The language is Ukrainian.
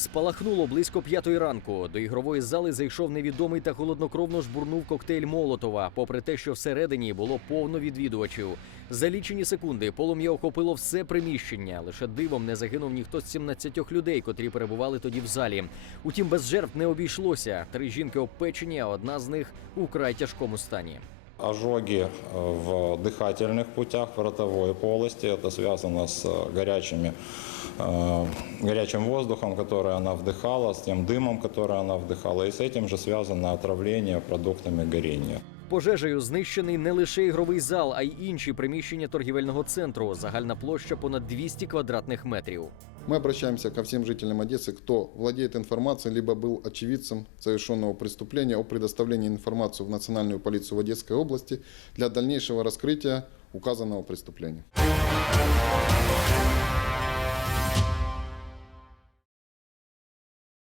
Спалахнуло близько п'ятої ранку. До ігрової зали зайшов невідомий та холоднокровно жбурнув коктейль Молотова, попри те, що всередині було повно відвідувачів. За лічені секунди полум'я охопило все приміщення. Лише дивом не загинув ніхто з 17 людей, котрі перебували тоді в залі. Утім, без жертв не обійшлося. Три жінки обпечені, а одна з них у край тяжкому стані Ожоги э, в дыхательных путях в ротовой полости. Это связано с э, горячими, э, горячим воздухом, который она вдыхала, с тем дымом, который она вдыхала. И с этим же связано отравление продуктами горения. Пожежею знищений не лише ігровий зал, а й інші приміщення торгівельного центру. Загальна площа понад 200 квадратних метрів. Мы обращаемся ко всем жителям Одессы, кто владеет информацией, либо был очевидцем совершенного преступления о предоставлении информации в Национальную полицию в Одесской области для дальнейшего раскрытия указанного преступления.